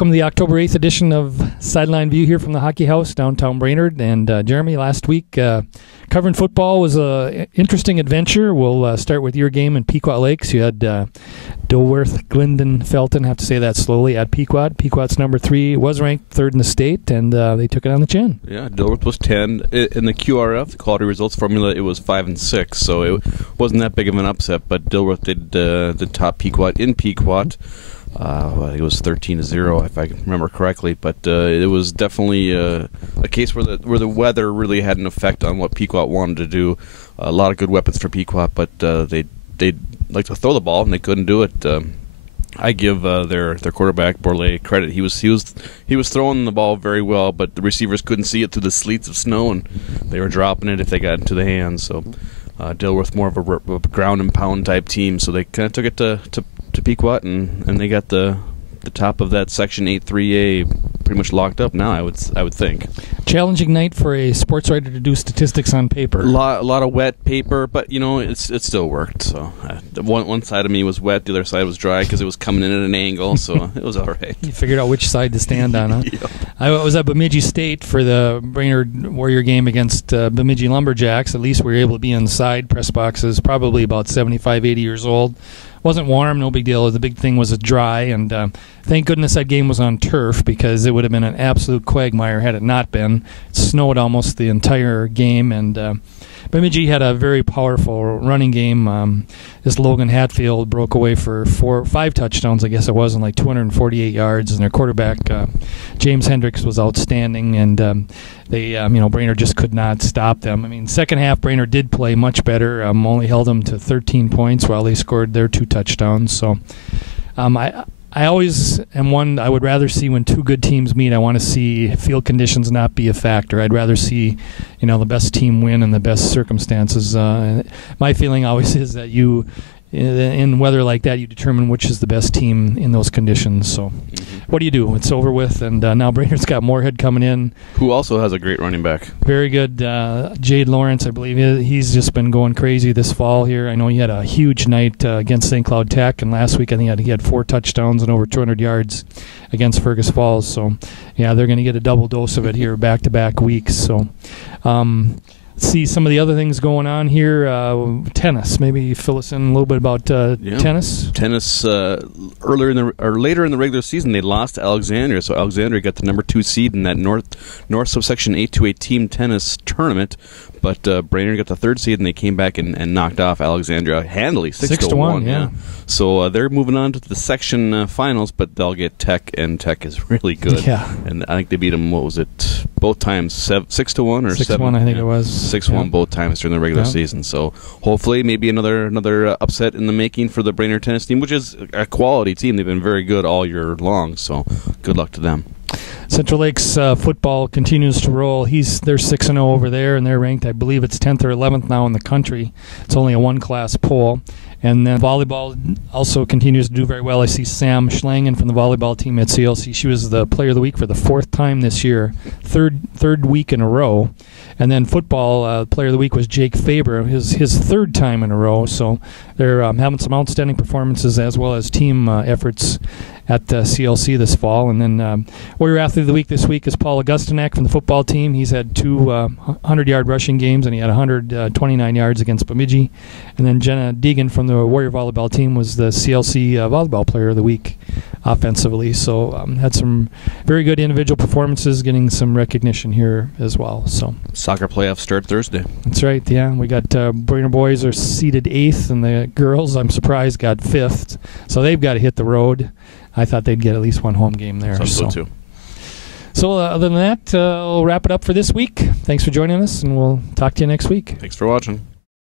Welcome to the October 8th edition of Sideline View here from the Hockey House, downtown Brainerd. And Jeremy, last week covering football was an interesting adventure. We'll start with your game in Pequot Lakes. You had Dilworth, Glendon, Felton, have to say that slowly, at Pequot. Pequot's number 3, was ranked 3rd in the state, and they took it on the chin. Yeah, Dilworth was 10. In the QRF, the Quality Results Formula, it was 5 and 6, so it wasn't that big of an upset, but Dilworth did the top Pequot in Pequot. I think it was 13-0, if I can remember correctly. But it was definitely a case where the weather really had an effect on what Pequot wanted to do. A lot of good weapons for Pequot, but they like to throw the ball and they couldn't do it. I give their quarterback Borlée credit. He was throwing the ball very well, but the receivers couldn't see it through the sleets of snow, and they were dropping it if they got into the hands. So Dilworth more of a ground and pound type team, so they kind of took it to Pequot, and they got the top of that Section 8-3A pretty much locked up now, I would think. Challenging night for a sports writer to do statistics on paper. A lot of wet paper, but it still worked. So one side of me was wet, the other side was dry because it was coming in at an angle, so it was all right. You figured out which side to stand on, huh? Yeah. I was at Bemidji State for the Brainerd Warrior game against Bemidji Lumberjacks. At least we were able to be inside press boxes, probably about 75, 80 years old. Wasn't warm, no big deal. The big thing was it dry, and thank goodness that game was on turf because it would have been an absolute quagmire had it not been. It snowed almost the entire game, and Bemidji had a very powerful running game. This Logan Hatfield broke away for 5 touchdowns, I guess it was, and like 248 yards, and their quarterback, James Hendricks, was outstanding, and Brainerd just could not stop them. I mean, second half, Brainerd did play much better, only held them to 13 points while they scored their 2 touchdowns. So I always am one, I would rather see when 2 good teams meet, I want to see field conditions not be a factor. I'd rather see, the best team win in the best circumstances. My feeling always is that in weather like that, you determine which is the best team in those conditions. So what do you do? It's over with, and now Brainerd's got Moorhead coming in. Who also has a great running back. Very good. Jade Lawrence, I believe. He's just been going crazy this fall here. I know he had a huge night against St. Cloud Tech, and last week I think he had 4 touchdowns and over 200 yards against Fergus Falls. So, yeah, they're going to get a double dose of it here back-to-back weeks. So, see some of the other things going on here. Tennis, maybe fill us in a little bit about tennis. Tennis later in the regular season they lost to Alexandria, so Alexandria got the number 2 seed in that North Subsection 8-2A team tennis tournament. But Brainerd got the 3rd seed, and they came back and knocked off Alexandria handily, 6-1. Yeah. So they're moving on to the section finals, but they'll get Tech, and Tech is really good. Yeah. And I think they beat them. What was it? Both times 6-1 or 6-1, I think it was 6-1 both times during the regular season. So hopefully, maybe another upset in the making for the Brainerd tennis team, which is a quality team. They've been very good all year long. So good luck to them. Central Lakes football continues to roll. They're 6-0 over there, and they're ranked, I believe it's 10th or 11th now in the country. It's only a 1-class poll. And then volleyball also continues to do very well. I see Sam Schlangen from the volleyball team at CLC. She was the player of the week for the 4th time this year, third week in a row. And then football player of the week was Jake Faber, his 3rd time in a row. So they're having some outstanding performances as well as team efforts at CLC this fall. And then Warrior Athlete of the Week this week is Paul Augustinak from the football team. He's had 2 100-yard rushing games, and he had 129 yards against Bemidji. And then Jenna Deegan from the Warrior volleyball team was the CLC volleyball player of the week offensively. So had some very good individual performances, getting some recognition here as well. So soccer playoffs start Thursday. That's right, yeah. We got Brainerd boys are seeded 8th, and the girls, I'm surprised, got 5th. So they've got to hit the road. I thought they'd get at least 1 home game there. So too. So other than that, we'll wrap it up for this week. Thanks for joining us, and we'll talk to you next week. Thanks for watching.